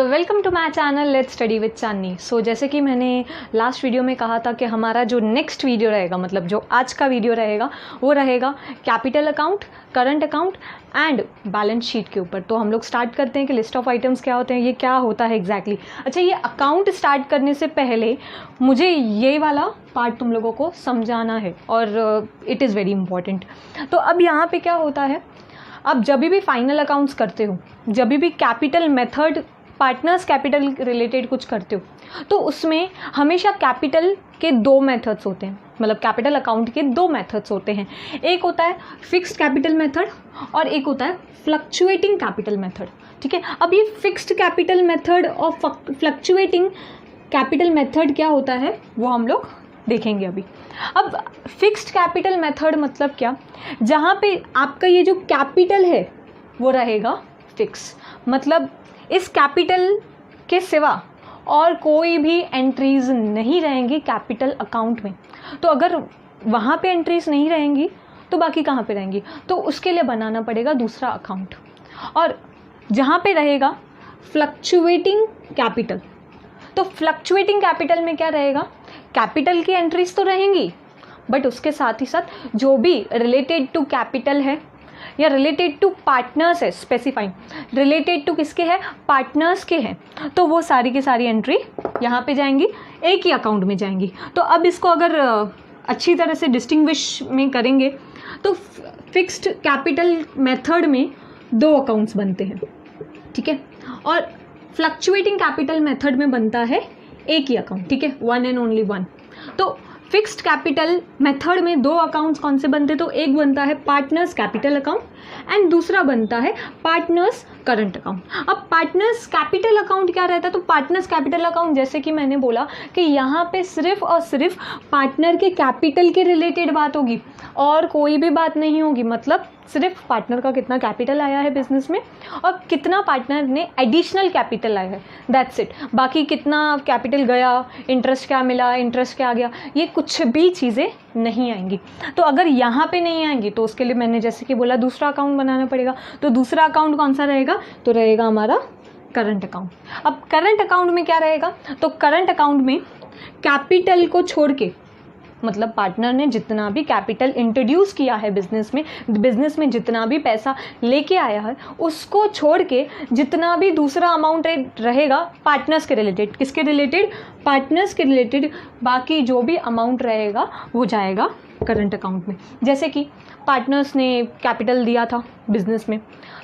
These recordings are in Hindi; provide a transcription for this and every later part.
So welcome to my channel let's study with Chandni. So जैसे कि मैंने लास्ट वीडियो में कहा था कि हमारा जो नेक्स्ट वीडियो रहेगा, मतलब जो आज का वीडियो रहेगा, वो रहेगा capital account, current account and balance sheet के ऊपर। तो हम लोग स्टार्ट करते हैं कि लिस्ट ऑफ आइटम्स क्या होते हैं, ये क्या होता है एग्जैक्टली। अच्छा, ये अकाउंट स्टार्ट करने से पहले मुझे ये वाला पार्ट तुम लोगों को समझाना है और इट इज़ वेरी इंपॉर्टेंट। तो अब यहाँ पे क्या होता है, अब जब भी फाइनल अकाउंट्स करते हो, जब भी capital method partners capital related कुछ करते हो, तो उसमें हमेशा कैपिटल के दो मेथड्स होते हैं, मतलब कैपिटल अकाउंट के दो मेथड्स होते हैं। एक होता है फिक्स्ड कैपिटल मेथड और एक होता है फ्लक्चुएटिंग कैपिटल मेथड। ठीक है, अब ये फिक्स्ड कैपिटल मेथड और फ्लक्चुएटिंग कैपिटल मेथड क्या होता है वो हम लोग देखेंगे अभी। अब फिक्स्ड कैपिटल मेथड मतलब क्या, जहाँ पे आपका ये जो कैपिटल है वो रहेगा फिक्स, मतलब इस कैपिटल के सिवा और कोई भी एंट्रीज नहीं रहेंगी कैपिटल अकाउंट में। तो अगर वहाँ पे एंट्रीज नहीं रहेंगी तो बाकी कहाँ पे रहेंगी, तो उसके लिए बनाना पड़ेगा दूसरा अकाउंट। और जहाँ पे रहेगा फ्लक्चुएटिंग कैपिटल, तो फ्लक्चुएटिंग कैपिटल में क्या रहेगा, कैपिटल की एंट्रीज तो रहेंगी बट उसके साथ ही साथ जो भी रिलेटेड टू कैपिटल है या रिलेटेड टू पार्टनर्स है, स्पेसिफाइंग रिलेटेड टू किसके है, पार्टनर्स के हैं, तो वो सारी की सारी एंट्री यहाँ पे जाएंगी, एक ही अकाउंट में जाएंगी। तो अब इसको अगर अच्छी तरह से डिस्टिंग्विश में करेंगे तो फिक्स्ड कैपिटल मेथड में दो अकाउंट्स बनते हैं, ठीक है, और फ्लक्चुएटिंग कैपिटल मेथड में बनता है एक ही अकाउंट, ठीक है, वन एंड ओनली वन। तो फिक्स्ड कैपिटल मेथड में दो अकाउंट्स कौन से बनते हैं, तो एक बनता है पार्टनर्स कैपिटल अकाउंट एंड दूसरा बनता है पार्टनर्स करंट अकाउंट। अब पार्टनर्स कैपिटल अकाउंट क्या रहता है, तो पार्टनर्स कैपिटल अकाउंट जैसे कि मैंने बोला कि यहाँ पे सिर्फ और सिर्फ पार्टनर के कैपिटल के रिलेटेड बात होगी और कोई भी बात नहीं होगी, मतलब सिर्फ पार्टनर का कितना कैपिटल आया है बिजनेस में और कितना पार्टनर ने एडिशनल कैपिटल आया है, दैट्स इट। बाकी कितना कैपिटल गया, इंटरेस्ट क्या मिला, इंटरेस्ट क्या आ गया, ये कुछ भी चीज़ें नहीं आएंगी। तो अगर यहाँ पे नहीं आएंगी तो उसके लिए मैंने जैसे कि बोला दूसरा अकाउंट बनाना पड़ेगा। तो दूसरा अकाउंट कौन सा रहेगा, तो रहेगा हमारा करंट अकाउंट। अब करंट अकाउंट में क्या रहेगा, तो करंट अकाउंट में कैपिटल को छोड़ के, मतलब पार्टनर ने जितना भी कैपिटल इंट्रोड्यूस किया है बिजनेस में जितना भी पैसा लेके आया है, उसको छोड़ के जितना भी दूसरा अमाउंट रहेगा पार्टनर्स के रिलेटेड, किसके रिलेटेड, पार्टनर्स के रिलेटेड, बाकी जो भी अमाउंट रहेगा वो जाएगा करंट अकाउंट में। जैसे कि पार्टनर्स ने कैपिटल दिया था बिजनेस में,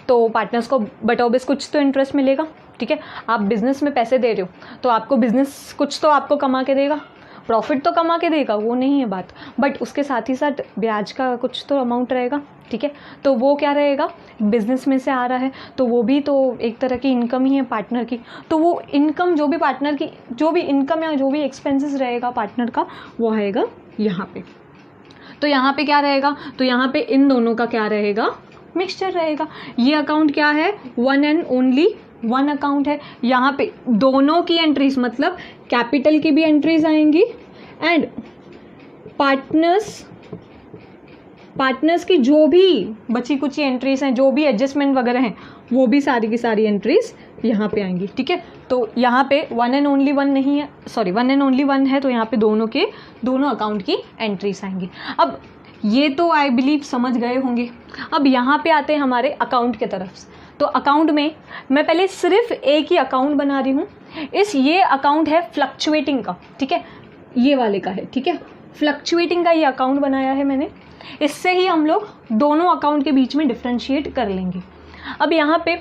तो पार्टनर्स को बटोबेस कुछ तो इंटरेस्ट मिलेगा, ठीक है। आप बिजनेस में पैसे दे रहे हो तो आपको बिजनेस कुछ तो आपको कमा के देगा, प्रॉफिट तो कमा के देगा, वो नहीं है बात, बट उसके साथ ही साथ ब्याज का कुछ तो अमाउंट रहेगा, ठीक है। तो वो क्या रहेगा, बिजनेस में से आ रहा है तो वो भी तो एक तरह की इनकम ही है पार्टनर की। तो वो इनकम जो भी पार्टनर की जो भी इनकम या जो भी एक्सपेंसेस रहेगा पार्टनर का, वो आएगा यहाँ पे। तो यहाँ पे क्या रहेगा, तो यहाँ पे इन दोनों का क्या रहेगा, मिक्सचर रहेगा। ये अकाउंट क्या है, one and only one account है। यहाँ पे दोनों की एंट्रीज, मतलब कैपिटल की भी एंट्रीज आएंगी एंड पार्टनर्स की जो भी बची कुछ एंट्रीज हैं, जो भी एडजस्टमेंट वगैरह हैं, वो भी सारी की सारी एंट्रीज यहाँ पे आएंगी, ठीक है। तो यहाँ पे वन एंड ओनली वन नहीं है, sorry one and only one है, तो यहाँ पे दोनों अकाउंट की एंट्रीज आएंगी। अब ये तो आई बिलीव समझ गए होंगे। अब यहाँ पे आते हैं हमारे अकाउंट के तरफ। तो अकाउंट में मैं पहले सिर्फ एक ही अकाउंट बना रही हूँ। ये अकाउंट है फ्लक्चुएटिंग का, ठीक है, ये वाले का है, ठीक है, फ्लक्चुएटिंग का ये अकाउंट बनाया है मैंने। इससे ही हम लोग दोनों अकाउंट के बीच में डिफ्रेंशिएट कर लेंगे। अब यहाँ पे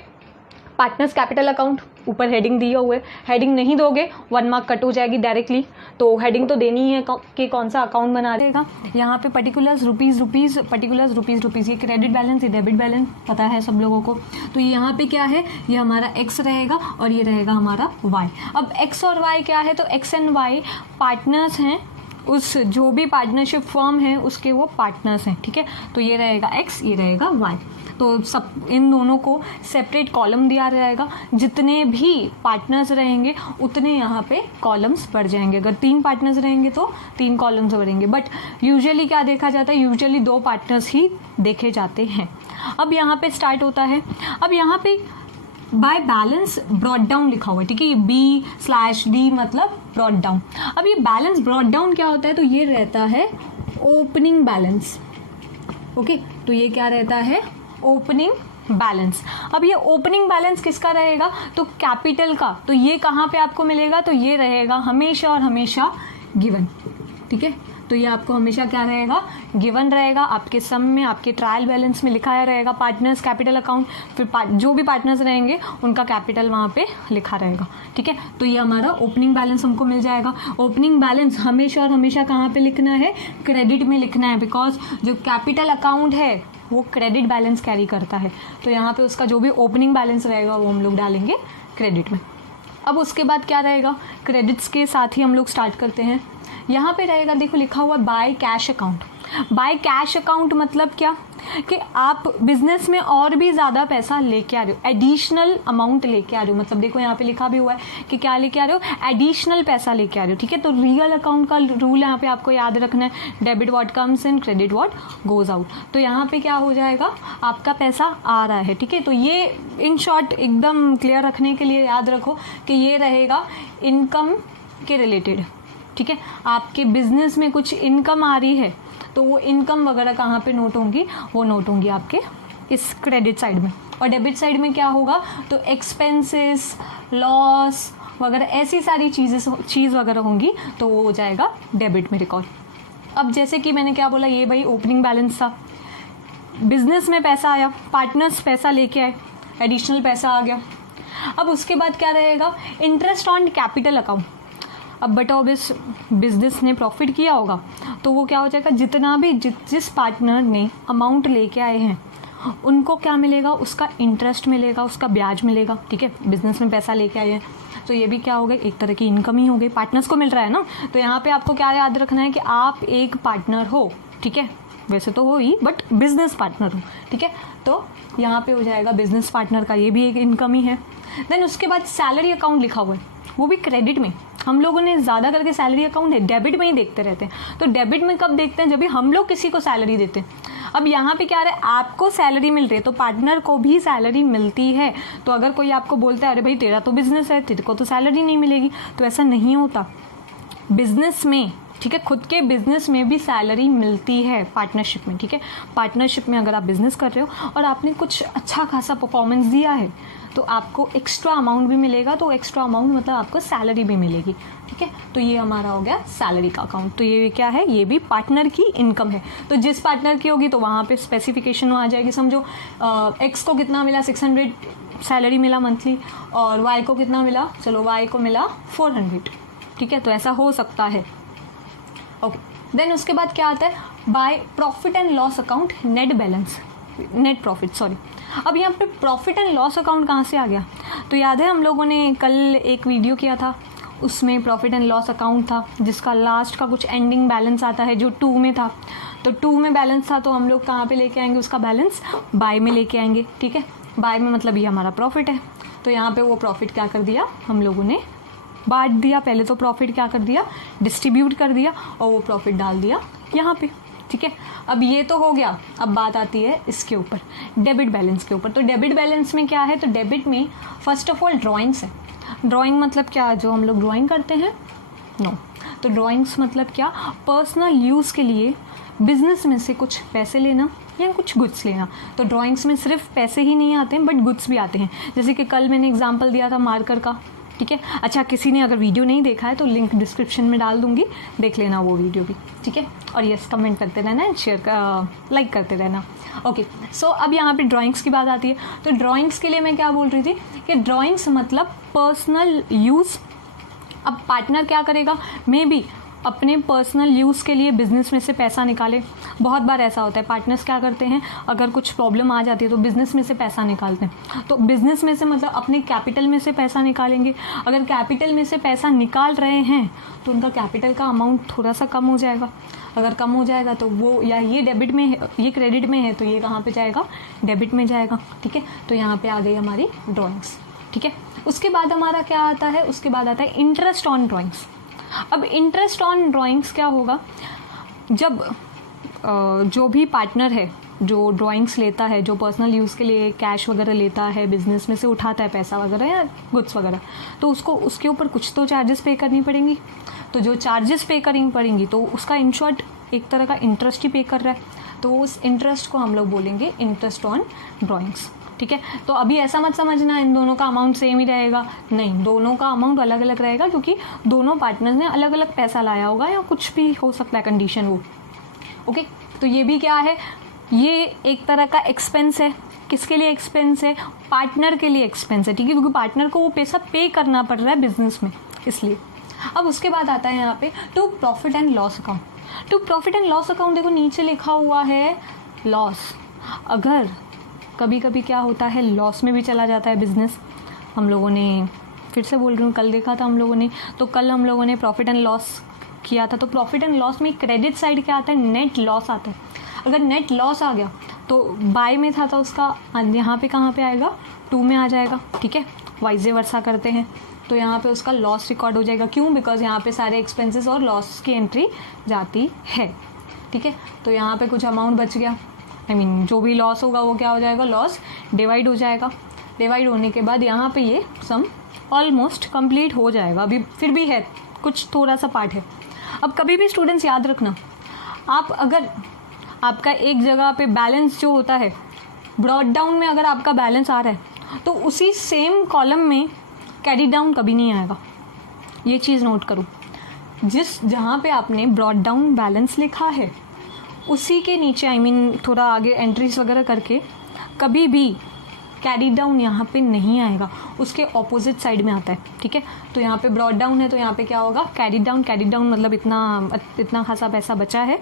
पार्टनर्स कैपिटल अकाउंट, ऊपर हेडिंग दिया हुआ है, हेडिंग नहीं दोगे 1 मार्क कट हो जाएगी डायरेक्टली, तो हेडिंग तो देनी है कि कौन सा अकाउंट बना देगा। यहाँ पे पर्टिकुलर्स रुपीज़, पर्टिकुलर्स रुपीज़, ये क्रेडिट बैलेंस, ये डेबिट बैलेंस, पता है सब लोगों को। तो ये यहाँ पे क्या है, ये हमारा एक्स रहेगा और ये रहेगा हमारा वाई। अब एक्स और वाई क्या है, तो एक्स एंड वाई पार्टनर्स हैं, उस जो भी पार्टनरशिप फर्म है उसके वो पार्टनर्स हैं, ठीक है। तो ये रहेगा एक्स, ये रहेगा वाई। तो सब इन दोनों को सेपरेट कॉलम दिया रहेगा, जितने भी पार्टनर्स रहेंगे उतने यहाँ पे कॉलम्स बढ़ जाएंगे। अगर 3 पार्टनर्स रहेंगे तो 3 कॉलम्स बढ़ेंगे, बट यूजुअली क्या देखा जाता है, यूजुअली 2 पार्टनर्स ही देखे जाते हैं। अब यहाँ पे स्टार्ट होता है। अब यहाँ पे बाय बैलेंस ब्रॉट डाउन लिखा हुआ है, ठीक है, ये B/D मतलब ब्रॉट डाउन। अब ये बैलेंस ब्रॉट डाउन क्या होता है, तो ये रहता है ओपनिंग बैलेंस। ओके, तो ये क्या रहता है, ओपनिंग बैलेंस। अब ये ओपनिंग बैलेंस किसका रहेगा, तो कैपिटल का। तो ये कहाँ पे आपको मिलेगा, तो ये रहेगा हमेशा और हमेशा गिवन, ठीक है। तो ये आपको हमेशा क्या रहेगा, गिवन रहेगा। आपके सम में, आपके ट्रायल बैलेंस में लिखाया रहेगा पार्टनर्स कैपिटल अकाउंट, फिर जो भी पार्टनर्स रहेंगे उनका कैपिटल वहाँ पे लिखा रहेगा, ठीक है। तो ये हमारा ओपनिंग बैलेंस हमको मिल जाएगा। ओपनिंग बैलेंस हमेशा और हमेशा कहाँ पे लिखना है, क्रेडिट में लिखना है, बिकॉज जो कैपिटल अकाउंट है वो क्रेडिट बैलेंस कैरी करता है। तो यहाँ पे उसका जो भी ओपनिंग बैलेंस रहेगा वो हम लोग डालेंगे क्रेडिट में। अब उसके बाद क्या रहेगा, क्रेडिट्स के साथ ही हम लोग स्टार्ट करते हैं। यहाँ पे रहेगा, देखो लिखा हुआ by cash account. By cash account मतलब क्या, कि आप बिजनेस में और भी ज़्यादा पैसा लेके आ रहे हो, एडिशनल अमाउंट लेके आ रहे हो। मतलब देखो यहाँ पे लिखा भी हुआ है कि क्या लेके आ रहे हो, एडिशनल पैसा लेके आ रहे हो, ठीक है। तो रियल अकाउंट का रूल यहाँ पे आपको याद रखना है, debit what comes in, credit what goes out. तो यहाँ पे क्या हो जाएगा, आपका पैसा आ रहा है, ठीक है। तो ये इन शॉर्ट एकदम क्लियर रखने के लिए याद रखो कि ये रहेगा इनकम के रिलेटेड, ठीक है। आपके बिजनेस में कुछ इनकम आ रही है तो वो इनकम वगैरह कहाँ पे नोट होंगी, वो नोट होंगी आपके इस क्रेडिट साइड में। और डेबिट साइड में क्या होगा, तो एक्सपेंसेस, लॉस वगैरह ऐसी सारी चीज़ वगैरह होंगी, तो वो हो जाएगा डेबिट में रिकॉर्ड। अब जैसे कि मैंने क्या बोला, ये भाई ओपनिंग बैलेंस था, बिजनेस में पैसा आया, पार्टनर्स पैसा लेके आए, एडिशनल पैसा आ गया। अब उसके बाद क्या रहेगा, इंटरेस्ट ऑन कैपिटल अकाउंट। अब बताओ, बिजनेस ने प्रॉफिट किया होगा तो वो क्या हो जाएगा, जितना भी जिस पार्टनर ने अमाउंट लेके आए हैं उनको क्या मिलेगा, उसका इंटरेस्ट मिलेगा, उसका ब्याज मिलेगा, ठीक है। बिजनेस में पैसा लेके आए हैं तो ये भी क्या हो गई, एक तरह की इनकम ही हो गई, पार्टनर्स को मिल रहा है ना। तो यहाँ पे आपको क्या याद रखना है कि आप एक पार्टनर हो, ठीक है, वैसे तो हो ही बट बिजनेस पार्टनर हो, ठीक है। तो यहाँ पे हो जाएगा बिजनेस पार्टनर का, ये भी एक इनकम ही है। देन उसके बाद सैलरी अकाउंट लिखा हुआ है, वो भी क्रेडिट में। हम लोगों ने ज़्यादा करके सैलरी अकाउंट है डेबिट में ही देखते रहते हैं। तो डेबिट में कब देखते हैं, जब भी हम लोग किसी को सैलरी देते हैं। अब यहाँ पे क्या रहा है, आपको सैलरी मिल रही है तो पार्टनर को भी सैलरी मिलती है। तो अगर कोई आपको बोलता है अरे भाई तेरा तो बिजनेस है, तेरे को तो सैलरी नहीं मिलेगी, तो ऐसा नहीं होता। बिजनेस में, ठीक है, खुद के बिजनेस में भी सैलरी मिलती है पार्टनरशिप में, ठीक है। पार्टनरशिप में अगर आप बिजनेस कर रहे हो और आपने कुछ अच्छा खासा परफॉर्मेंस दिया है तो आपको एक्स्ट्रा अमाउंट भी मिलेगा। तो एक्स्ट्रा अमाउंट मतलब आपको सैलरी भी मिलेगी, ठीक है। तो ये हमारा हो गया सैलरी का अकाउंट। तो ये क्या है, ये भी पार्टनर की इनकम है। तो जिस पार्टनर की होगी तो वहाँ पे स्पेसिफिकेशन आ जाएगी। समझो एक्स को कितना मिला, 600 सैलरी मिला मंथली, और वाई को कितना मिला, चलो वाई को मिला 400, ठीक है। तो ऐसा हो सकता है, ओके। देन उसके बाद क्या आता है, by profit and loss account, net balance, net profit, sorry. अब यहाँ पे प्रॉफिट एंड लॉस अकाउंट कहाँ से आ गया, तो याद है हम लोगों ने कल एक वीडियो किया था, उसमें प्रॉफिट एंड लॉस अकाउंट था जिसका लास्ट का कुछ एंडिंग बैलेंस आता है जो 2 में था। तो 2 में बैलेंस था तो हम लोग कहाँ पे लेके आएंगे उसका बैलेंस, बाय में लेके आएंगे, ठीक है। बाय में मतलब ये हमारा प्रॉफिट है। तो यहाँ पे वो प्रॉफिट क्या कर दिया, हम लोगों ने बांट दिया। पहले तो प्रॉफिट क्या कर दिया, डिस्ट्रीब्यूट कर दिया, और वो प्रॉफिट डाल दिया यहाँ पे, ठीक है। अब ये तो हो गया। अब बात आती है इसके ऊपर, डेबिट बैलेंस के ऊपर। तो डेबिट बैलेंस में क्या है, तो डेबिट में फर्स्ट ऑफ ऑल ड्राइंग्स है। ड्राइंग मतलब क्या, जो हम लोग ड्राइंग करते हैं, नो। तो ड्राइंग्स मतलब क्या, पर्सनल यूज़ के लिए बिजनेस में से कुछ पैसे लेना या कुछ गुड्स लेना। तो ड्राइंग्स में सिर्फ पैसे ही नहीं आते हैं बट गुड्स भी आते हैं। जैसे कि कल मैंने एग्जांपल दिया था मार्कर का, ठीक है। अच्छा, किसी ने अगर वीडियो नहीं देखा है तो लिंक डिस्क्रिप्शन में डाल दूंगी, देख लेना वो वीडियो भी, ठीक है। और यस, कमेंट करते रहना एंड शेयर लाइक करते रहना, ओके। सो अब यहाँ पे ड्राइंग्स की बात आती है। तो ड्राइंग्स के लिए मैं क्या बोल रही थी कि ड्राइंग्स मतलब पर्सनल यूज़। अब पार्टनर क्या करेगा, मे बी अपने पर्सनल यूज़ के लिए बिज़नेस में से पैसा निकाले। बहुत बार ऐसा होता है, पार्टनर्स क्या करते हैं, अगर कुछ प्रॉब्लम आ जाती है तो बिज़नेस में से पैसा निकालते हैं। तो बिज़नेस में से मतलब अपने कैपिटल में से पैसा निकालेंगे। अगर कैपिटल में से पैसा निकाल रहे हैं तो उनका कैपिटल का अमाउंट थोड़ा सा कम हो जाएगा। अगर कम हो जाएगा तो वो, या ये डेबिट में है, ये क्रेडिट में है, तो ये कहाँ पे जाएगा, डेबिट में जाएगा, ठीक है। तो यहाँ पे आ गई हमारी ड्राइंग्स, ठीक है। उसके बाद हमारा क्या आता है, उसके बाद आता है इंटरेस्ट ऑन ड्राइंग्स। अब इंटरेस्ट ऑन ड्राइंग्स क्या होगा, जब जो भी पार्टनर है जो ड्राइंग्स लेता है, जो पर्सनल यूज़ के लिए कैश वगैरह लेता है, बिजनेस में से उठाता है पैसा वगैरह या गुड्स वगैरह, तो उसको उसके ऊपर कुछ तो चार्जेस पे करनी पड़ेंगी। तो जो चार्जेस पे करनी पड़ेंगी तो उसका इन शॉर्ट एक तरह का इंटरेस्ट ही पे कर रहा है, तो उस इंटरेस्ट को हम लोग बोलेंगे इंटरेस्ट ऑन ड्राइंग्स। ठीक है, तो अभी ऐसा मत समझना इन दोनों का अमाउंट सेम ही रहेगा, नहीं, दोनों का अमाउंट अलग अलग रहेगा, क्योंकि दोनों पार्टनर्स ने अलग अलग पैसा लाया होगा या कुछ भी हो सकता है कंडीशन वो। ओके, तो ये भी क्या है, ये एक तरह का एक्सपेंस है। किसके लिए एक्सपेंस है? पार्टनर के लिए एक्सपेंस है। ठीक है, क्योंकि पार्टनर को वो पैसा पे करना पड़ रहा है बिजनेस में, इसलिए। अब उसके बाद आता है यहाँ पे to profit and loss account. To profit and loss account देखो नीचे लिखा हुआ है लॉस। अगर कभी कभी क्या होता है लॉस में भी चला जाता है बिजनेस, हम लोगों ने, फिर से बोल रही हूँ, कल देखा था हम लोगों ने, तो कल हम लोगों ने प्रॉफिट एंड लॉस किया था। तो प्रॉफिट एंड लॉस में क्रेडिट साइड क्या आता है? नेट लॉस आता है। अगर नेट लॉस आ गया तो बाय में था तो उसका यहाँ पे कहाँ पे आएगा? 2 में आ जाएगा। ठीक है, वाइजे वर्सा करते हैं तो यहाँ पे उसका लॉस रिकॉर्ड हो जाएगा। क्यों? बिकॉज यहाँ पे सारे एक्सपेंसेस और लॉस की एंट्री जाती है। ठीक है, तो यहाँ पे कुछ अमाउंट बच गया, जो भी लॉस होगा वो क्या हो जाएगा? लॉस डिवाइड हो जाएगा। डिवाइड होने के बाद यहाँ पे ये सम ऑलमोस्ट कंप्लीट हो जाएगा। अभी फिर भी है कुछ थोड़ा सा पार्ट है। अब कभी भी स्टूडेंट्स याद रखना, आप अगर आपका एक जगह पे बैलेंस जो होता है ब्रॉड डाउन में, अगर आपका बैलेंस आ रहा है तो उसी सेम कॉलम में कैरी डाउन कभी नहीं आएगा। ये चीज़ नोट करो, जहाँ पे आपने ब्रॉड डाउन बैलेंस लिखा है उसी के नीचे थोड़ा आगे एंट्रीज वगैरह करके कभी भी कैरी डाउन यहाँ पे नहीं आएगा, उसके ऑपोजिट साइड में आता है। ठीक है, तो यहाँ पे ब्रॉड डाउन है तो यहाँ पे क्या होगा? Carry down. कैरी डाउन मतलब इतना खासा पैसा बचा है।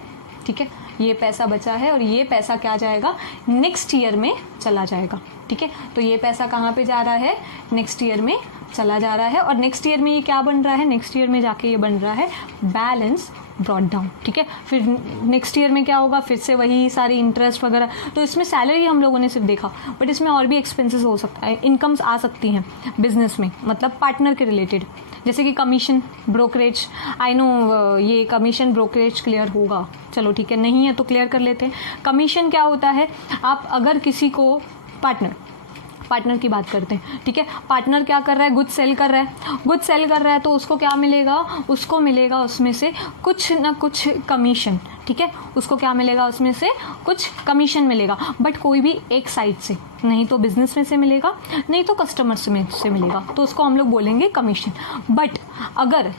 ठीक है, ये पैसा बचा है और ये पैसा क्या जाएगा? नेक्स्ट ईयर में चला जाएगा। ठीक है, तो ये पैसा कहाँ पे जा रहा है? नेक्स्ट ईयर में चला जा रहा है। और नेक्स्ट ईयर में ये क्या बन रहा है? नेक्स्ट ईयर में जाके ये बन रहा है बैलेंस ब्रॉड डाउन। ठीक है, फिर नेक्स्ट ईयर में क्या होगा? फिर से वही सारी इंटरेस्ट वगैरह। तो इसमें सैलरी हम लोगों ने सिर्फ देखा, बट इसमें और भी एक्सपेंसेस हो सकता है, इनकम्स आ सकती हैं बिजनेस में, मतलब पार्टनर के रिलेटेड, जैसे कि कमीशन, ब्रोकरेज। आई नो ये कमीशन ब्रोकरेज क्लियर होगा, चलो ठीक है, नहीं है तो क्लियर कर लेते हैं। कमीशन क्या होता है? आप अगर किसी को पार्टनर की बात करते हैं। ठीक है, पार्टनर क्या कर रहा है? गुड सेल कर रहा है। गुड सेल कर रहा है तो उसको क्या मिलेगा? उसको मिलेगा उसमें से कुछ ना कुछ कमीशन। ठीक है, उसको क्या मिलेगा? उसमें से कुछ कमीशन मिलेगा, बट कोई भी एक साइड से, नहीं तो बिजनेस में से मिलेगा, नहीं तो कस्टमर्स में से मिलेगा, तो उसको हम लोग बोलेंगे कमीशन। बट अगर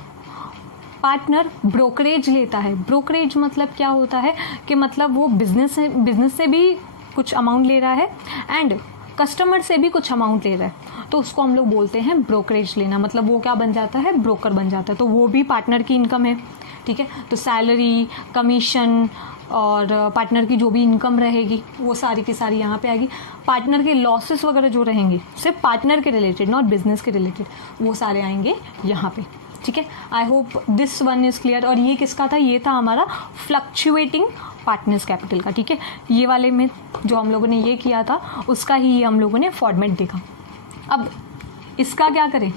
पार्टनर ब्रोकरेज लेता है, ब्रोकरेज मतलब क्या होता है कि मतलब वो बिजनेस से भी कुछ अमाउंट ले रहा है एंड कस्टमर से भी कुछ अमाउंट ले रहा है, तो उसको हम लोग बोलते हैं ब्रोकरेज लेना। मतलब वो क्या बन जाता है? ब्रोकर बन जाता है। तो वो भी पार्टनर की इनकम है। ठीक है, तो सैलरी, कमीशन और पार्टनर की जो भी इनकम रहेगी वो सारी की सारी यहाँ पे आएगी। पार्टनर के लॉसेस वगैरह जो रहेंगे सिर्फ पार्टनर के रिलेटेड, नॉट बिजनेस के रिलेटेड, वो सारे आएंगे यहाँ पे। ठीक है, I hope this one is clear. और ये किसका था? ये था हमारा फ्लक्चुएटिंग पार्टनर्स कैपिटल का। ठीक है, ये वाले में जो हम लोगों ने ये किया था उसका ही हम लोगों ने फॉर्मेट देखा। अब इसका क्या करें?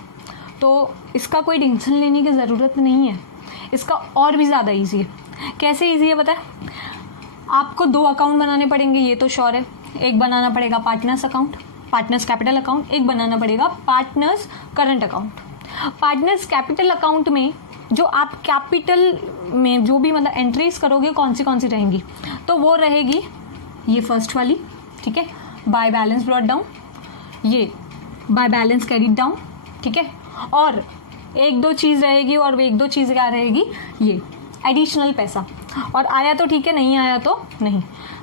तो इसका कोई टेंशन लेने की ज़रूरत नहीं है, इसका और भी ज़्यादा ईजी है। कैसे ईजी है पता है? आपको 2 अकाउंट बनाने पड़ेंगे, ये तो श्योर है। एक बनाना पड़ेगा partners account, partners capital account, एक बनाना पड़ेगा partners current account. Partners capital account में जो आप कैपिटल में जो भी मतलब एंट्रीज करोगे कौन सी रहेंगी? तो वो रहेगी ये फर्स्ट वाली। ठीक है, बाय बैलेंस ब्रॉट डाउन, ये बाय बैलेंस कैरीड डाउन। ठीक है, और 1-2 चीज़ रहेगी, और वो 1-2 चीज़ क्या रहेगी? ये एडिशनल पैसा। और आया तो ठीक है, नहीं आया तो नहीं।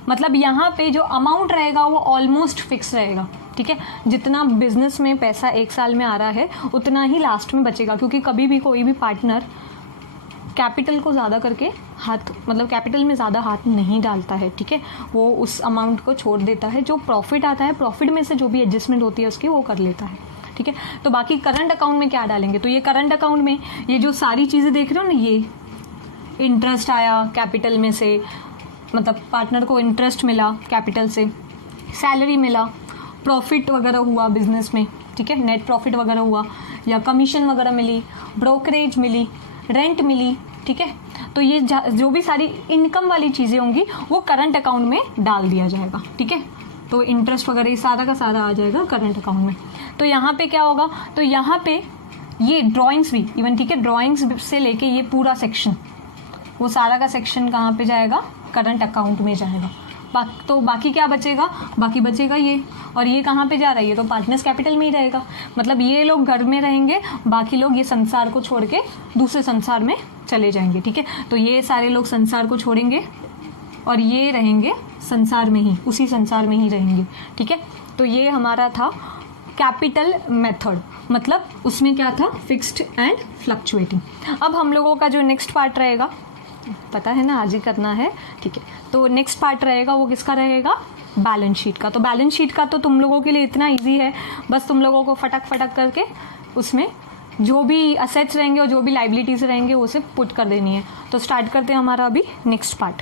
मतलब यहाँ पे जो अमाउंट रहेगा वो ऑलमोस्ट फिक्स रहेगा। ठीक है, जितना बिजनेस में पैसा 1 साल में आ रहा है उतना ही लास्ट में बचेगा, क्योंकि कभी भी कोई भी पार्टनर कैपिटल को ज़्यादा करके मतलब कैपिटल में ज़्यादा हाथ नहीं डालता है। ठीक है, वो उस अमाउंट को छोड़ देता है, जो प्रॉफिट आता है प्रॉफिट में से जो भी एडजस्टमेंट होती है उसकी वो कर लेता है। ठीक है, तो बाकी करंट अकाउंट में क्या डालेंगे? तो ये करंट अकाउंट में ये जो सारी चीज़ें देख रहे हो ना, ये इंटरेस्ट आया कैपिटल में से, मतलब पार्टनर को इंटरेस्ट मिला कैपिटल से, सैलरी मिला, प्रॉफिट वगैरह हुआ बिजनेस में। ठीक है, नेट प्रॉफिट वगैरह हुआ, या कमीशन वगैरह मिली, ब्रोकरेज मिली, रेंट मिली, ठीक है। तो ये जो भी सारी इनकम वाली चीज़ें होंगी वो करंट अकाउंट में डाल दिया जाएगा, ठीक है। तो इंटरेस्ट वगैरह ये सारा का सारा आ जाएगा करंट अकाउंट में। तो यहाँ पे क्या होगा, तो यहाँ पे ये ड्राइंग्स भी इवन, ठीक है, ड्राइंग्स से लेके ये पूरा सेक्शन, वो सारा का सेक्शन कहाँ पे जाएगा, करंट अकाउंट में जाएगा। तो बाकी क्या बचेगा, बाकी बचेगा ये, और ये कहाँ पे जा रहा है, ये तो पार्टनर्स कैपिटल में ही रहेगा। मतलब ये लोग घर में रहेंगे, बाकी लोग ये संसार को छोड़ के दूसरे संसार में चले जाएंगे, ठीक है। तो ये सारे लोग संसार को छोड़ेंगे और ये रहेंगे संसार में ही, उसी संसार में ही रहेंगे, ठीक है। तो ये हमारा था कैपिटल मेथड, मतलब उसमें क्या था, फिक्स्ड एंड फ्लक्चुएटिंग। अब हम लोगों का जो नेक्स्ट पार्ट रहेगा, पता है ना आज ही करना है, ठीक है। तो नेक्स्ट पार्ट रहेगा वो किसका रहेगा, बैलेंस शीट का। तो बैलेंस शीट का तो तुम लोगों के लिए इतना इजी है, बस तुम लोगों को फटक फटक करके उसमें जो भी असेट्स रहेंगे और जो भी लाइबिलिटीज रहेंगे वो सिर्फ पुट कर देनी है। तो स्टार्ट करते हैं हमारा अभी नेक्स्ट पार्ट।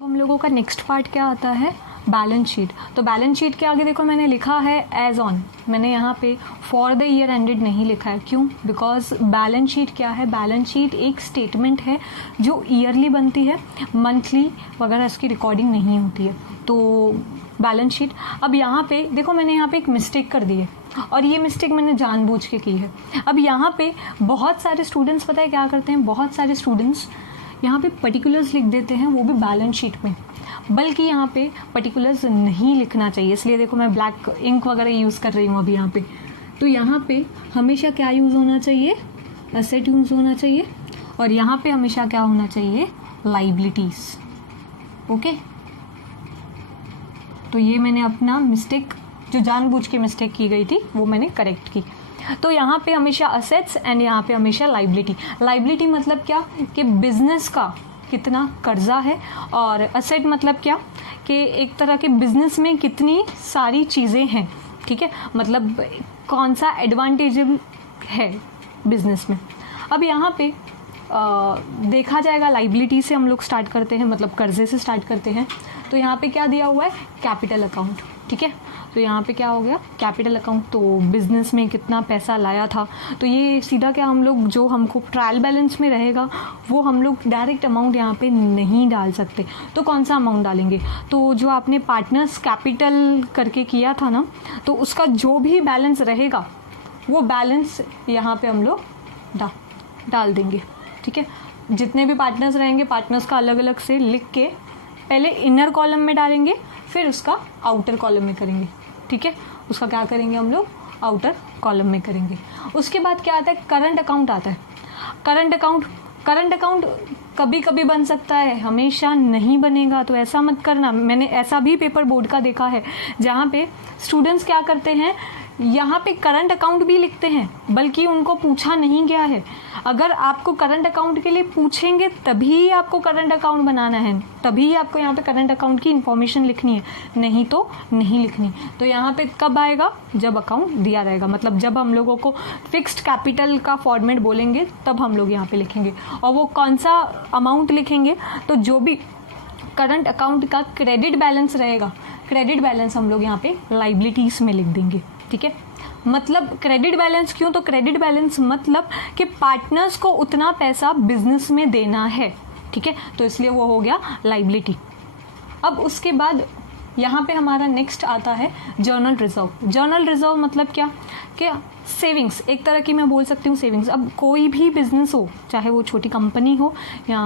हम लोगों का नेक्स्ट पार्ट क्या आता है, बैलेंस शीट। तो बैलेंस शीट के आगे देखो मैंने लिखा है एज ऑन, मैंने यहाँ पे फॉर द ईयर एंडेड नहीं लिखा है, क्यों, बिकॉज बैलेंस शीट क्या है, बैलेंस शीट एक स्टेटमेंट है जो ईयरली बनती है, मंथली वगैरह इसकी रिकॉर्डिंग नहीं होती है। तो बैलेंस शीट, अब यहाँ पे देखो मैंने यहाँ पे एक मिस्टेक कर दी है, और ये मिस्टेक मैंने जानबूझ के की है। अब यहाँ पे बहुत सारे स्टूडेंट्स पता है क्या करते हैं, बहुत सारे स्टूडेंट्स यहाँ पे पर्टिकुलर्स लिख देते हैं, वो भी बैलेंस शीट में, बल्कि यहाँ पे पर्टिकुलर्स नहीं लिखना चाहिए। इसलिए देखो मैं ब्लैक इंक वगैरह यूज़ कर रही हूँ अभी यहाँ पे। तो यहाँ पे हमेशा क्या यूज़ होना चाहिए, एसेट यूज़ होना चाहिए, और यहाँ पे हमेशा क्या होना चाहिए, लाइबिलिटीज़, ओके। तो ये मैंने अपना मिस्टेक, जो जानबूझ के मिस्टेक की गई थी वो मैंने करेक्ट की। तो यहाँ पे हमेशा असेट्स एंड यहाँ पे हमेशा लाइबिलिटी। लाइबिलिटी मतलब क्या कि बिजनेस का कितना कर्जा है, और असेट मतलब क्या कि एक तरह के बिजनेस में कितनी सारी चीज़ें हैं, ठीक है, मतलब कौन सा एडवांटेजेबल है बिजनेस में। अब यहाँ पे देखा जाएगा लाइबिलिटी से हम लोग स्टार्ट करते हैं, मतलब कर्जे से स्टार्ट करते हैं। तो यहाँ पे क्या दिया हुआ है, कैपिटल अकाउंट, ठीक है। तो यहाँ पे क्या हो गया, कैपिटल अकाउंट, तो बिजनेस में कितना पैसा लाया था। तो ये सीधा क्या हम लोग, जो हमको ट्रायल बैलेंस में रहेगा वो हम लोग डायरेक्ट अमाउंट यहाँ पे नहीं डाल सकते। तो कौन सा अमाउंट डालेंगे, तो जो आपने पार्टनर्स कैपिटल करके किया था ना, तो उसका जो भी बैलेंस रहेगा वो बैलेंस यहाँ पे हम लोग डाल देंगे, ठीक है। जितने भी पार्टनर्स रहेंगे, पार्टनर्स का अलग अलग से लिख के पहले इनर कॉलम में डालेंगे, फिर उसका आउटर कॉलम में करेंगे, ठीक है। उसका क्या करेंगे हम लोग, आउटर कॉलम में करेंगे। उसके बाद क्या आता है, करंट अकाउंट आता है। करंट अकाउंट कभी कभी बन सकता है, हमेशा नहीं बनेगा, तो ऐसा मत करना। मैंने ऐसा भी पेपर बोर्ड का देखा है जहाँ पे स्टूडेंट्स क्या करते हैं, यहाँ पे करंट अकाउंट भी लिखते हैं, बल्कि उनको पूछा नहीं गया है। अगर आपको करंट अकाउंट के लिए पूछेंगे तभी आपको करंट अकाउंट बनाना है, तभी आपको यहाँ पे करंट अकाउंट की इन्फॉर्मेशन लिखनी है, नहीं तो नहीं लिखनी। तो यहाँ पे कब आएगा, जब अकाउंट दिया रहेगा, मतलब जब हम लोगों को फिक्स्ड कैपिटल का फॉर्मेट बोलेंगे तब हम लोग यहाँ पे लिखेंगे। और वो कौन सा अमाउंट लिखेंगे, तो जो भी करंट अकाउंट का क्रेडिट बैलेंस रहेगा, क्रेडिट बैलेंस हम लोग यहाँ पे लाइबिलिटीज़ में लिख देंगे, ठीक है। मतलब क्रेडिट बैलेंस क्यों, तो क्रेडिट बैलेंस मतलब कि पार्टनर्स को उतना पैसा बिजनेस में देना है, ठीक है, तो इसलिए वो हो गया लाइबिलिटी। अब उसके बाद यहाँ पे हमारा नेक्स्ट आता है जर्नल रिजर्व। जर्नल रिजर्व मतलब क्या, सेविंग्स, एक तरह की मैं बोल सकती हूँ सेविंग्स। अब कोई भी बिजनेस हो, चाहे वो छोटी कंपनी हो या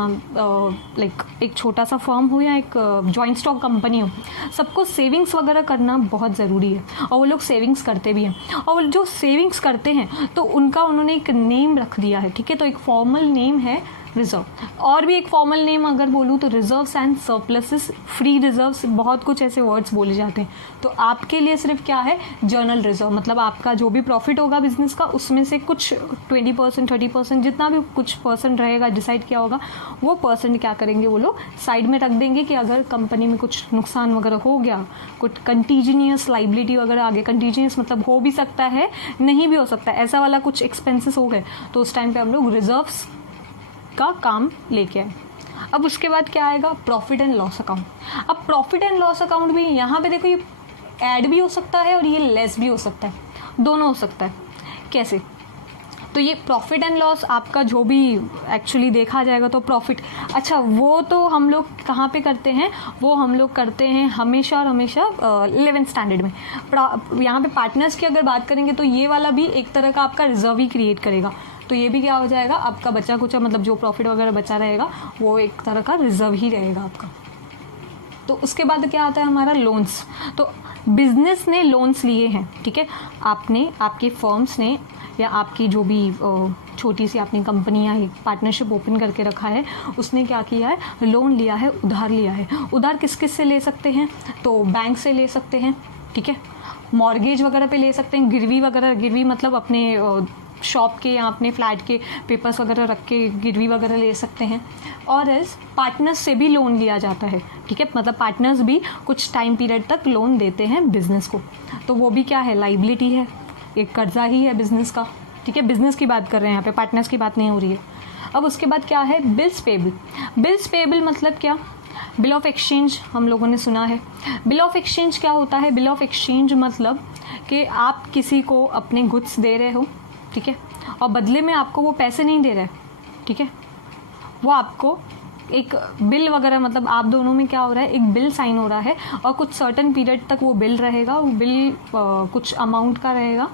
लाइक एक छोटा सा फर्म हो या एक जॉइंट स्टॉक कंपनी हो, सबको सेविंग्स वगैरह करना बहुत ज़रूरी है, और वो लोग सेविंग्स करते भी हैं। और जो सेविंग्स करते हैं तो उनका उन्होंने एक नेम रख दिया है, ठीक है, तो एक फॉर्मल नेम है रिजर्व। और भी एक फॉर्मल नेम अगर बोलूँ तो reserves and surpluses, free reserves, बहुत कुछ ऐसे वर्ड्स बोले जाते हैं। तो आपके लिए सिर्फ क्या है, जर्नल रिजर्व, मतलब आपका जो भी प्रॉफिट होगा बिजनेस का, उसमें से कुछ 20% 30% जितना भी कुछ परसेंट रहेगा डिसाइड किया होगा, वो परसेंट क्या करेंगे वो लोग साइड में रख देंगे कि अगर कंपनी में कुछ नुकसान वगैरह हो गया, कुछ कंटीजिनियस लाइबिलिटी वगैरह आगे, कंटीजिनियस मतलब हो भी सकता है नहीं भी हो सकता है, ऐसा वाला कुछ एक्सपेंसेस हो गए, तो उस टाइम पे हम लोग रिजर्व्स का काम लेके आए। अब उसके बाद क्या आएगा, प्रॉफिट एंड लॉस अकाउंट। अब प्रॉफिट एंड लॉस अकाउंट भी यहाँ पे देखो, ये ऐड भी हो सकता है और ये लेस भी हो सकता है, दोनों हो सकता है। कैसे, तो ये प्रॉफिट एंड लॉस आपका जो भी एक्चुअली देखा जाएगा तो प्रॉफिट, अच्छा वो तो हम लोग कहाँ पे करते हैं, वो हम लोग करते हैं हमेशा और हमेशा 11th स्टैंडर्ड में। यहाँ पे पार्टनर्स की अगर बात करेंगे तो ये वाला भी एक तरह का आपका रिजर्व ही क्रिएट करेगा। तो ये भी क्या हो जाएगा, आपका बचा कुचा मतलब जो प्रॉफिट वगैरह बचा रहेगा वो एक तरह का रिजर्व ही रहेगा आपका। तो उसके बाद क्या आता है हमारा लोन्स। तो बिजनेस ने लोन्स लिए हैं, ठीक है, आपने, आपके फर्म्स ने या आपकी जो भी छोटी सी आपने कंपनियाँ है, पार्टनरशिप ओपन करके रखा है, उसने क्या किया है, लोन लिया है, उधार लिया है। उधार किस किस से ले सकते हैं, तो बैंक से ले सकते हैं, ठीक है, मॉर्गेज वगैरह पे ले सकते हैं, गिरवी वगैरह, गिरवी मतलब अपने शॉप के या अपने फ्लैट के पेपर्स वगैरह रख के गिरवी वगैरह ले सकते हैं। और एज पार्टनर्स से भी लोन लिया जाता है, ठीक है, मतलब पार्टनर्स भी कुछ टाइम पीरियड तक लोन देते हैं बिजनेस को, तो वो भी क्या है, लाइबिलिटी है, एक कर्जा ही है बिजनेस का, ठीक है, बिजनेस की बात कर रहे हैं यहाँ पे, पार्टनर्स की बात नहीं हो रही है। अब उसके बाद क्या है, बिल्स पेबल। बिल्स पेबल मतलब क्या, बिल ऑफ एक्सचेंज हम लोगों ने सुना है। बिल ऑफ एक्सचेंज क्या होता है, बिल ऑफ एक्सचेंज मतलब कि आप किसी को अपने गुड्स दे रहे हो, ठीक है, और बदले में आपको वो पैसे नहीं दे रहे, ठीक है, वो आपको एक बिल वगैरह, मतलब आप दोनों में क्या हो रहा है, एक बिल साइन हो रहा है और कुछ सर्टन पीरियड तक वो बिल रहेगा, वो बिल कुछ अमाउंट का रहेगा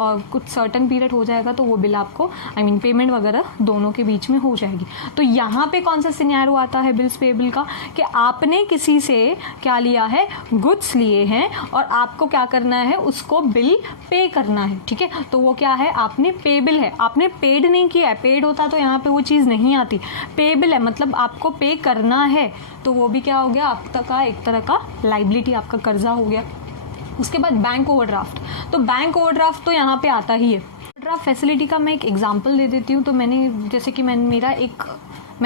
और कुछ सर्टन पीरियड हो जाएगा तो वो बिल आपको पेमेंट वगैरह दोनों के बीच में हो जाएगी। तो यहाँ पे कौन सा सिनेरियो आता है बिल्स पेबल का, कि आपने किसी से क्या लिया है, गुड्स लिए हैं और आपको क्या करना है, उसको बिल पे करना है, ठीक है, तो वो क्या है, आपने पेबल है, आपने पेड नहीं किया है, पेड होता तो यहाँ पे वो चीज़ नहीं आती, पेबल है मतलब आपको पे करना है, तो वो भी क्या हो गया, आपका एक तरह का लाइबिलिटी, आपका कर्जा हो गया। उसके बाद बैंक ओवरड्राफ्ट। तो बैंक ओवरड्राफ्ट तो यहाँ पे आता ही है। ओवरड्राफ्ट फैसिलिटी का मैं एक एग्जांपल दे देती हूँ। तो मैं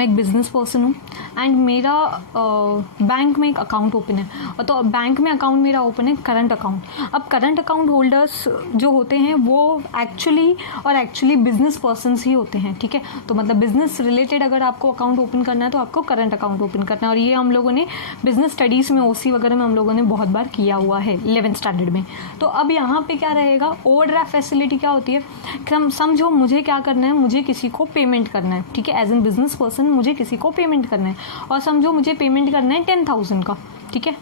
एक बिजनेस पर्सन हूँ एंड मेरा बैंक में एक अकाउंट ओपन है, तो बैंक में अकाउंट मेरा ओपन है करंट अकाउंट। अब करंट अकाउंट होल्डर्स जो होते हैं वो एक्चुअली बिजनेस पर्सनस ही होते हैं, ठीक है, तो मतलब बिजनेस रिलेटेड अगर आपको अकाउंट ओपन करना है तो आपको करंट अकाउंट ओपन करना है, और ये हम लोगों ने बिजनेस स्टडीज़ में, ओसी वगैरह में हम लोगों ने बहुत बार किया हुआ है 11th स्टैंडर्ड में। तो अब यहाँ पे क्या रहेगा, ओवरड्राफ्ट फैसिलिटी क्या होती है, समझो मुझे क्या करना है, मुझे किसी को पेमेंट करना है, ठीक है, एज एन बिजनेस पर्सन मुझे किसी को पेमेंट करना है, और समझो मुझे पेमेंट करना है 10,000 का, ठीक है,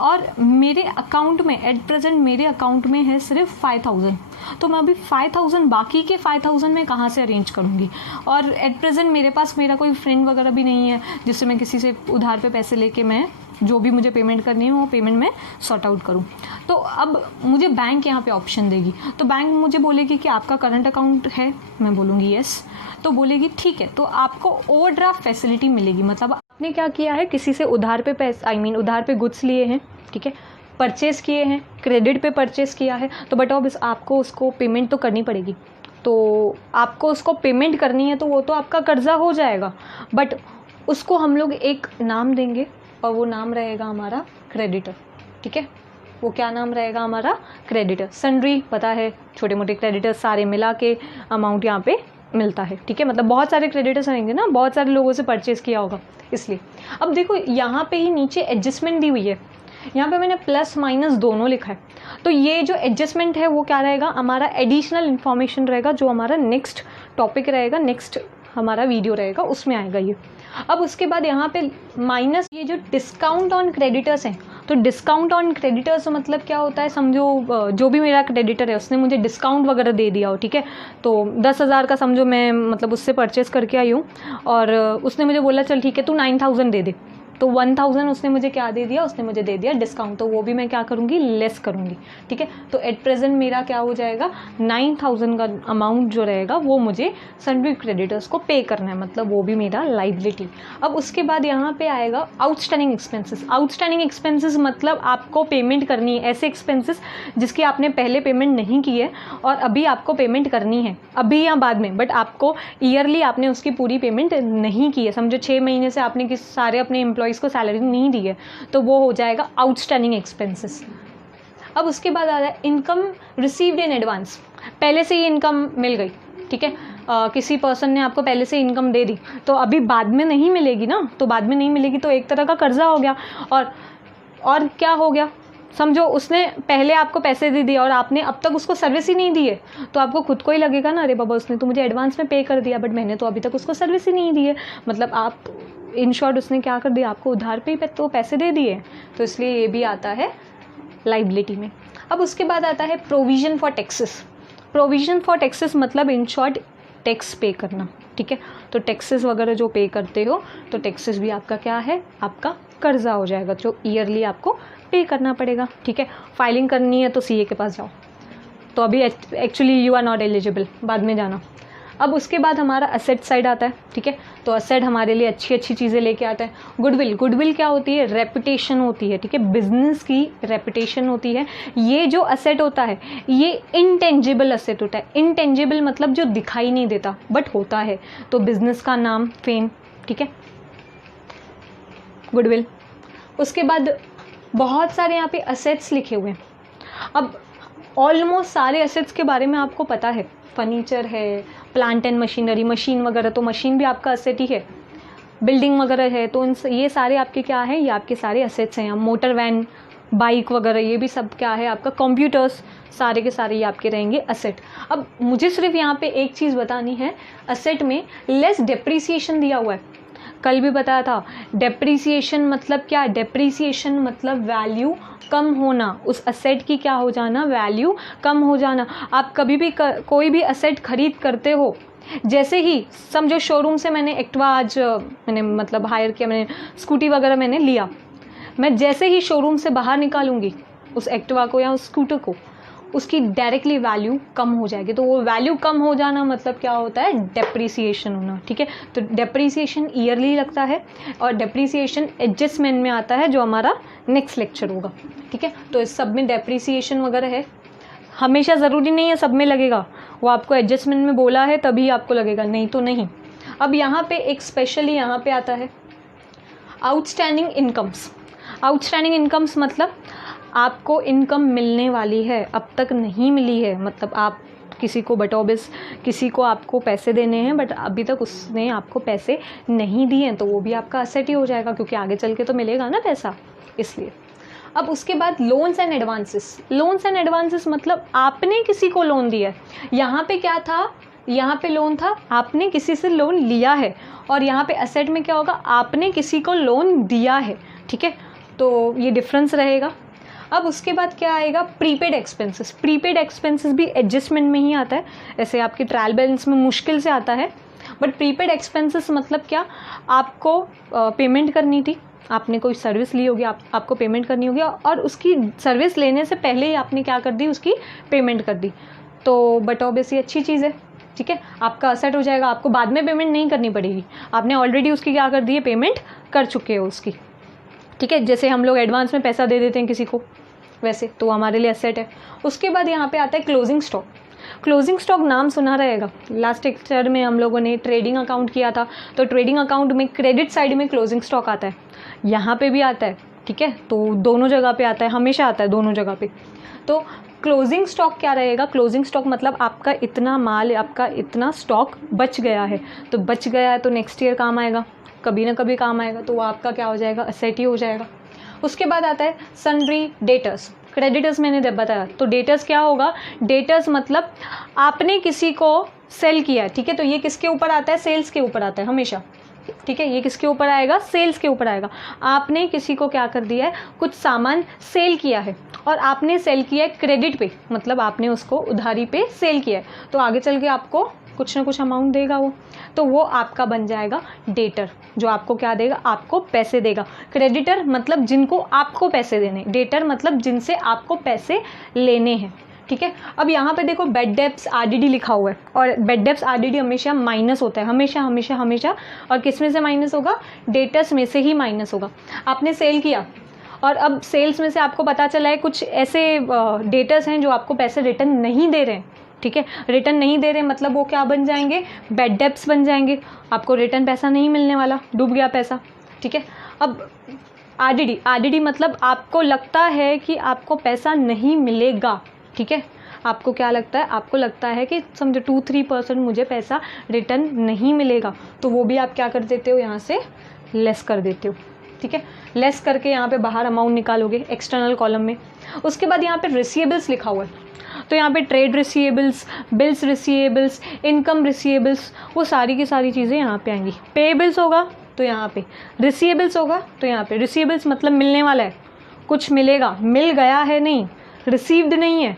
और मेरे अकाउंट में एट प्रेजेंट मेरे अकाउंट में है सिर्फ 5,000, तो मैं अभी 5,000 बाकी के 5,000 मैं कहाँ से अरेंज करूँगी, और एट प्रेजेंट मेरे पास मेरा कोई फ्रेंड वगैरह भी नहीं है जिससे मैं किसी से उधार पे पैसे लेके मैं जो भी मुझे पेमेंट करनी है वो पेमेंट मैं सॉर्ट आउट करूँ। तो अब मुझे बैंक यहाँ पे ऑप्शन देगी, तो बैंक मुझे बोलेगी कि आपका करंट अकाउंट है, मैं बोलूँगी यस, तो बोलेगी ठीक है, तो आपको ओवरड्राफ्ट फैसिलिटी मिलेगी। मतलब आपने क्या किया है, किसी से उधार पे पैसे उधार पे गुड्स लिए हैं, ठीक है, परचेस किए हैं, क्रेडिट पे परचेस किया है, तो बट अब आपको उसको पेमेंट तो करनी पड़ेगी, तो आपको उसको पेमेंट करनी है, तो वो तो आपका कर्जा हो जाएगा, बट उसको हम लोग एक नाम देंगे और वो नाम रहेगा हमारा क्रेडिटर, ठीक है, वो क्या नाम रहेगा हमारा, क्रेडिटर। सन्ड्री पता है, छोटे मोटे क्रेडिटर सारे मिला के अमाउंट यहाँ पे मिलता है, ठीक है, मतलब बहुत सारे क्रेडिटर्स रहेंगे ना, बहुत सारे लोगों से परचेस किया होगा इसलिए। अब देखो यहाँ पे ही नीचे एडजस्टमेंट दी हुई है, यहाँ पे मैंने प्लस माइनस दोनों लिखा है, तो ये जो एडजस्टमेंट है वो क्या रहेगा, हमारा एडिशनल इन्फॉर्मेशन रहेगा, जो हमारा नेक्स्ट टॉपिक रहेगा, नेक्स्ट हमारा वीडियो रहेगा, उसमें आएगा ये। अब उसके बाद यहाँ पे माइनस ये जो डिस्काउंट ऑन क्रेडिटर्स हैं, तो डिस्काउंट ऑन क्रेडिटर्स मतलब क्या होता है, समझो जो भी मेरा क्रेडिटर है उसने मुझे डिस्काउंट वगैरह दे दिया हो, ठीक है, तो 10,000 का समझो मैं मतलब उससे परचेस करके आई हूँ और उसने मुझे बोला चल ठीक है तू 9,000 दे दे, तो 1,000 उसने मुझे क्या दे दिया, उसने मुझे दे दिया डिस्काउंट, तो वो भी मैं क्या करूँगी, लेस करूँगी, ठीक है, तो एट प्रेजेंट मेरा क्या हो जाएगा, 9,000 का अमाउंट जो रहेगा वो मुझे सन्ड्री क्रेडिटर्स को पे करना है, मतलब वो भी मेरा लाइबिलिटी। अब उसके बाद यहाँ पे आएगा आउटस्टैंडिंग एक्सपेंसेस। आउटस्टैंडिंग एक्सपेंसेस मतलब आपको पेमेंट करनी है, ऐसे एक्सपेंसेस जिसकी आपने पहले पेमेंट नहीं की है और अभी आपको पेमेंट करनी है, अभी या बाद में, बट आपको ईयरली आपने उसकी पूरी पेमेंट नहीं की है, समझो 6 महीने से आपने सारे अपने एम्प्लॉयज़ को सैलरी नहीं दी है, तो वो हो जाएगा आउटस्टैंडिंग एक्सपेंसेस। अब उसके बाद आ जाए इनकम रिसीव्ड इन एडवांस, पहले से ही इनकम मिल गई, ठीक है, किसी पर्सन ने आपको पहले से इनकम दे दी, तो अभी बाद में नहीं मिलेगी ना, तो बाद में नहीं मिलेगी तो एक तरह का कर्जा हो गया, और क्या हो गया, समझो उसने पहले आपको पैसे दे दिया और आपने अब तक उसको सर्विस ही नहीं दी है, तो आपको खुद को ही लगेगा ना, अरे बाबा उसने तो मुझे एडवांस में पे कर दिया बट मैंने तो अभी तक उसको सर्विस ही नहीं दी है। मतलब आप इन शॉर्ट उसने क्या कर दिया, आपको उधार पे ही तो पैसे दे दिए। तो इसलिए ये भी आता है लाइबिलिटी में। अब उसके बाद आता है provision for taxes. Provision for taxes मतलब इन शॉर्ट टैक्स पे करना, ठीक है। तो टैक्सेस वगैरह जो पे करते हो तो टैक्सेस भी आपका क्या है, आपका कर्जा हो जाएगा जो ईयरली आपको पे करना पड़ेगा, ठीक है। फाइलिंग करनी है तो सीए के पास जाओ, तो अभी actually you are not eligible, बाद में जाना। अब उसके बाद हमारा असेट साइड आता है, ठीक है। तो असेट हमारे लिए अच्छी अच्छी चीज़ें लेके आता है। गुडविल, गुडविल क्या होती है, रेपुटेशन होती है, ठीक है। बिजनेस की रेपुटेशन होती है। ये जो असेट होता है ये इंटेंजिबल असेट होता है। इंटेंजिबल मतलब जो दिखाई नहीं देता बट होता है, तो बिजनेस का नाम, फेम, ठीक है, गुडविल। उसके बाद बहुत सारे यहाँ पे असेट्स लिखे हुए हैं। अब ऑलमोस्ट सारे असेट्स के बारे में आपको पता है, फर्नीचर है, प्लांट एंड मशीनरी, मशीन वगैरह, तो मशीन भी आपका असेट ही है। बिल्डिंग वगैरह है, तो ये सारे आपके क्या है, ये आपके सारे असेट्स हैं। मोटर वैन, बाइक वगैरह, ये भी सब क्या है आपका, कंप्यूटर्स, सारे के सारे ये आपके रहेंगे असेट। अब मुझे सिर्फ यहाँ पे एक चीज़ बतानी है, असेट में लेस डेप्रीसिएशन दिया हुआ है। कल भी बताया था, डेप्रीसिएशन मतलब क्या, डेप्रीसिएशन मतलब वैल्यू कम होना, उस असेट की क्या हो जाना, वैल्यू कम हो जाना। आप कभी भी कोई भी असेट खरीद करते हो, जैसे ही समझो शोरूम से मैंने एक्टिवा आज मैंने मतलब हायर किया, मैंने स्कूटी वगैरह मैंने लिया, मैं जैसे ही शोरूम से बाहर निकालूंगी उस एक्टिवा को या उस स्कूटर को, उसकी डायरेक्टली वैल्यू कम हो जाएगी। तो वो वैल्यू कम हो जाना मतलब क्या होता है, डेप्रीसिएशन होना, ठीक है। तो डेप्रीसिएशन ईयरली लगता है और डेप्रीसिएशन एडजस्टमेंट में आता है जो हमारा नेक्स्ट लेक्चर होगा, ठीक है। तो इस सब में डेप्रीसिएशन वगैरह है, हमेशा ज़रूरी नहीं है सब में लगेगा, वो आपको एडजस्टमेंट में बोला है तभी आपको लगेगा, नहीं तो नहीं। अब यहाँ पे एक स्पेशली यहाँ पे आता है आउटस्टैंडिंग इनकम्स। आउटस्टैंडिंग इनकम्स मतलब आपको इनकम मिलने वाली है, अब तक नहीं मिली है, मतलब आप किसी को बटोबिस, किसी को आपको पैसे देने हैं बट अभी तक उसने आपको पैसे नहीं दिए हैं, तो वो भी आपका असेट ही हो जाएगा, क्योंकि आगे चल के तो मिलेगा ना पैसा, इसलिए। अब उसके बाद loans and advances. Loans and advances मतलब आपने किसी को लोन दिया है। यहाँ पे क्या था, यहाँ पे लोन था, आपने किसी से लोन लिया है, और यहाँ पे असेट में क्या होगा, आपने किसी को लोन दिया है, ठीक है। तो ये डिफरेंस रहेगा। अब उसके बाद क्या आएगा, प्रीपेड एक्सपेंसेस। प्रीपेड एक्सपेंसेस भी एडजस्टमेंट में ही आता है, ऐसे आपकी ट्रायल बैलेंस में मुश्किल से आता है, बट प्रीपेड एक्सपेंसेस मतलब क्या, आपको पेमेंट करनी थी, आपने कोई सर्विस ली होगी, आपको पेमेंट करनी होगी, और उसकी सर्विस लेने से पहले ही आपने क्या कर दी, उसकी पेमेंट कर दी। तो बट ऑब्वियसली अच्छी चीज़ है, ठीक है, आपका असेट हो जाएगा, आपको बाद में पेमेंट नहीं करनी पड़ेगी, आपने ऑलरेडी उसकी क्या कर दी है, पेमेंट कर चुके हो उसकी, ठीक है। जैसे हम लोग एडवांस में पैसा दे देते हैं किसी को, वैसे तो हमारे लिए असेट है। उसके बाद यहाँ पे आता है क्लोजिंग स्टॉक। क्लोजिंग स्टॉक नाम सुना रहेगा, लास्ट लेक्चर में हम लोगों ने ट्रेडिंग अकाउंट किया था, तो ट्रेडिंग अकाउंट में क्रेडिट साइड में क्लोजिंग स्टॉक आता है, यहाँ पे भी आता है, ठीक है। तो दोनों जगह पे आता है, हमेशा आता है दोनों जगह पे। तो क्लोजिंग स्टॉक क्या रहेगा, क्लोजिंग स्टॉक मतलब आपका इतना माल, आपका इतना स्टॉक बच गया है, तो बच गया है तो नेक्स्ट ईयर काम आएगा, कभी ना कभी काम आएगा, तो वो आपका क्या हो जाएगा, असेट ही हो जाएगा। उसके बाद आता है सन्ड्री डेटर्स। क्रेडिटर्स मैंने बताया, तो डेटर्स क्या होगा, डेटर्स मतलब आपने किसी को सेल किया है, ठीक है। तो ये किसके ऊपर आता है, सेल्स के ऊपर आता है हमेशा, ठीक है। ये किसके ऊपर आएगा, सेल्स के ऊपर आएगा। आपने किसी को क्या कर दिया है, कुछ सामान सेल किया है, और आपने सेल किया है क्रेडिट पे, मतलब आपने उसको उधारी पे सेल किया है, तो आगे चल के आपको कुछ ना कुछ अमाउंट देगा वो, तो वो आपका बन जाएगा डेटर, जो आपको क्या देगा, आपको पैसे देगा। क्रेडिटर मतलब जिनको आपको पैसे देने, डेटर मतलब जिनसे आपको पैसे लेने हैं, ठीक है। अब यहाँ पे देखो बैड डेब्ट्स आरडीडी लिखा हुआ है, और बैड डेब्ट्स आरडीडी हमेशा माइनस होता है, हमेशा हमेशा हमेशा। और किस में से माइनस होगा, डेटर्स में से ही माइनस होगा। आपने सेल किया और अब सेल्स में से आपको पता चला है कुछ ऐसे डेटर्स हैं जो आपको पैसे रिटर्न नहीं दे रहे हैं, ठीक है। रिटर्न नहीं दे रहे मतलब वो क्या बन जाएंगे, बैड डेब्ट्स बन जाएंगे, आपको रिटर्न पैसा नहीं मिलने वाला, डूब गया पैसा, ठीक है। अब आरडीडी, आरडीडी मतलब आपको लगता है कि आपको पैसा नहीं मिलेगा, ठीक है। आपको क्या लगता है, आपको लगता है कि समझो 2-3% मुझे पैसा रिटर्न नहीं मिलेगा, तो वो भी आप क्या कर देते हो, यहाँ से लेस कर देते हो, ठीक है, लेस करके यहाँ पे बाहर अमाउंट निकालोगे एक्सटर्नल कॉलम में। उसके बाद यहाँ पे रिसीवेबल्स लिखा हुआ है, तो यहाँ पे trade receivables, bills receivables, income receivables, वो सारी की सारी चीज़ें यहाँ पे आएंगी। पेएबल्स होगा तो यहाँ पे, रिसीवेबल्स होगा तो यहाँ पे। रिसीवेबल्स मतलब मिलने वाला है, कुछ मिलेगा, मिल गया है नहीं, रिसीव्ड नहीं है,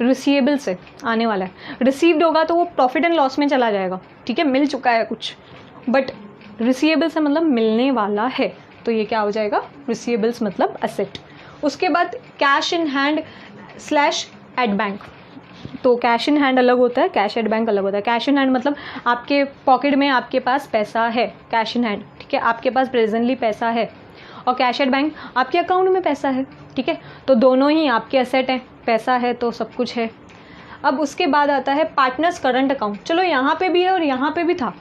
रिसीवेबल से आने वाला है। रिसीव्ड होगा तो वो प्रॉफिट एंड लॉस में चला जाएगा, ठीक है, मिल चुका है कुछ, बट रिसीवेबल से मतलब मिलने वाला है, तो ये क्या हो जाएगा, रिसीवेबल्स मतलब एसेट। उसके बाद cash in hand slash at bank, तो कैश इन हैंड अलग होता है, कैश एट बैंक अलग होता है। कैश इन हैंड मतलब आपके पॉकेट में आपके पास पैसा है, कैश इन हैंड, ठीक है, आपके पास प्रेजेंटली पैसा है। और कैश एट बैंक आपके अकाउंट में पैसा है, ठीक है, तो दोनों ही आपके एसेट हैं, पैसा है तो सब कुछ है। अब उसके बाद आता है पार्टनर्स करंट अकाउंट। चलो यहाँ पे भी है और यहाँ पे भी था,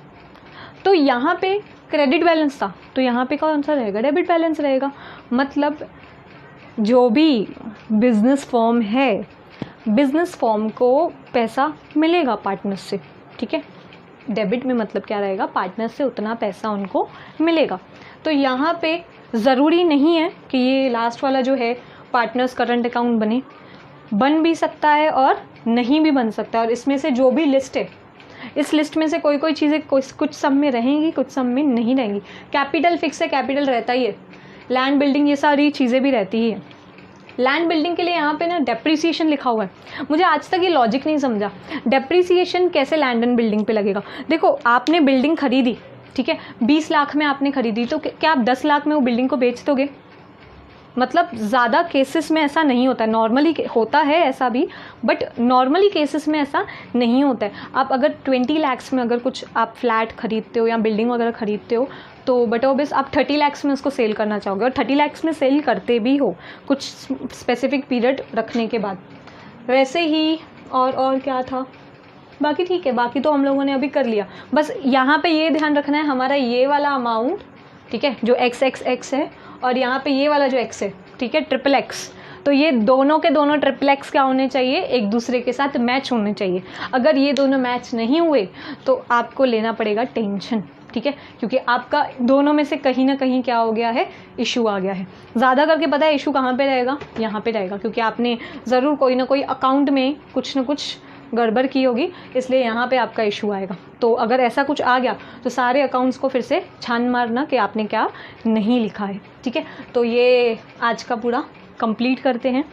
तो यहाँ पे क्रेडिट बैलेंस था, तो यहाँ पे कौन सा रहेगा, डेबिट बैलेंस रहेगा। मतलब जो भी बिजनेस फर्म है, बिजनेस फर्म को पैसा मिलेगा पार्टनर्स से, ठीक है, डेबिट में मतलब क्या रहेगा, पार्टनर्स से उतना पैसा उनको मिलेगा। तो यहाँ पे ज़रूरी नहीं है कि ये लास्ट वाला जो है पार्टनर्स करंट अकाउंट बन भी सकता है और नहीं भी बन सकता है। और इसमें से जो भी लिस्ट है, इस लिस्ट में से कोई चीज़ें कुछ सब में रहेंगी, कुछ सब में नहीं रहेंगी। कैपिटल फिक्स है, कैपिटल रहता ही है। लैंड बिल्डिंग, ये सारी चीज़ें भी रहती ही है। लैंड बिल्डिंग के लिए यहाँ पे ना डेप्रिसिएशन लिखा हुआ है, मुझे आज तक ये लॉजिक नहीं समझा, डेप्रिसिएशन कैसे लैंड एंड बिल्डिंग पे लगेगा। देखो आपने बिल्डिंग खरीदी, ठीक है, 20 लाख में आपने खरीदी, तो क्या आप 10 लाख में वो बिल्डिंग को बेच दोगे? मतलब ज़्यादा केसेस में ऐसा नहीं होता है, नॉर्मली होता है ऐसा भी, बट नॉर्मली केसेस में ऐसा नहीं होता है। आप अगर 20 लाख्स में अगर कुछ आप फ्लैट खरीदते हो या बिल्डिंग वगैरह खरीदते हो, तो बट ऑब्वियस आप 30 लाख्स में उसको सेल करना चाहोगे, और 30 लाख्स में सेल करते भी हो कुछ स्पेसिफिक पीरियड रखने के बाद। वैसे ही और क्या था बाकी, ठीक है, बाकी तो हम लोगों ने अभी कर लिया। बस यहाँ पे ये ध्यान रखना है, हमारा ये वाला अमाउंट, ठीक है, जो XXX है, और यहाँ पे ये वाला जो X है, ठीक है, XXX, तो ये दोनों के दोनों XXX क्या होने चाहिए, एक दूसरे के साथ मैच होने चाहिए। अगर ये दोनों मैच नहीं हुए तो आपको लेना पड़ेगा टेंशन, ठीक है, क्योंकि आपका दोनों में से कहीं ना कहीं क्या हो गया है, इशू आ गया है। ज़्यादा करके पता है इशू कहाँ पे रहेगा, यहाँ पे रहेगा, क्योंकि आपने ज़रूर कोई ना कोई अकाउंट में कुछ ना कुछ गड़बड़ की होगी, इसलिए यहाँ पे आपका इशू आएगा। तो अगर ऐसा कुछ आ गया तो सारे अकाउंट्स को फिर से छान मारना कि आपने क्या नहीं लिखा है, ठीक है। तो ये आज का पूरा कंप्लीट करते हैं,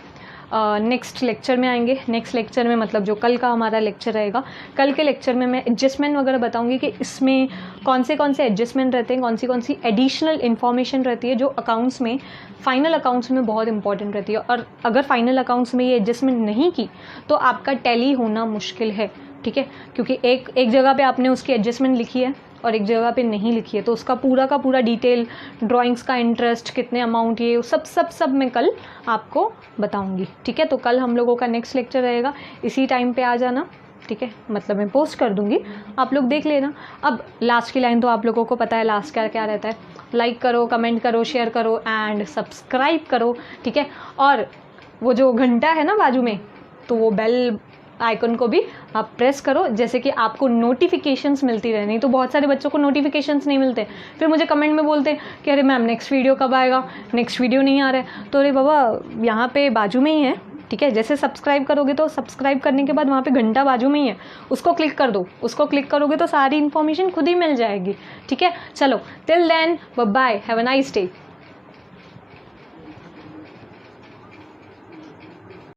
नेक्स्ट लेक्चर में आएंगे। नेक्स्ट लेक्चर में मतलब जो कल का हमारा लेक्चर रहेगा, कल के लेक्चर में मैं एडजस्टमेंट वगैरह बताऊंगी कि इसमें कौन से एडजस्टमेंट रहते हैं, कौन सी एडिशनल इन्फॉर्मेशन रहती है जो अकाउंट्स में, फाइनल अकाउंट्स में बहुत इंपॉर्टेंट रहती है। और अगर फाइनल अकाउंट्स में ये एडजस्टमेंट नहीं की तो आपका टैली होना मुश्किल है, ठीक है, क्योंकि एक जगह पे आपने उसकी एडजस्टमेंट लिखी है और एक जगह पे नहीं लिखी है, तो उसका पूरा का पूरा डिटेल, ड्राइंग्स का इंटरेस्ट कितने अमाउंट, ये सब मैं कल आपको बताऊंगी, ठीक है। तो कल हम लोगों का नेक्स्ट लेक्चर रहेगा, इसी टाइम पे आ जाना, ठीक है, मतलब मैं पोस्ट कर दूंगी, आप लोग देख लेना। अब लास्ट की लाइन तो आप लोगों को पता है लास्ट क्या क्या रहता है, लाइक करो, कमेंट करो, शेयर करो एंड सब्सक्राइब करो, ठीक है। और वो जो घंटा है ना बाजू में, तो वो बेल आइकन को भी आप प्रेस करो, जैसे कि आपको नोटिफिकेशंस मिलती रहे। नहीं तो बहुत सारे बच्चों को नोटिफिकेशंस नहीं मिलते, फिर मुझे कमेंट में बोलते हैं कि अरे मैम नेक्स्ट वीडियो कब आएगा, नेक्स्ट वीडियो नहीं आ रहा है। तो अरे बाबा यहाँ पे बाजू में ही है, ठीक है, जैसे सब्सक्राइब करोगे तो सब्सक्राइब करने के बाद वहाँ पे घंटा बाजू में ही है, उसको क्लिक कर दो, उसको क्लिक करोगे तो सारी इन्फॉर्मेशन खुद ही मिल जाएगी, ठीक है। चलो till then bye bye, have a nice day.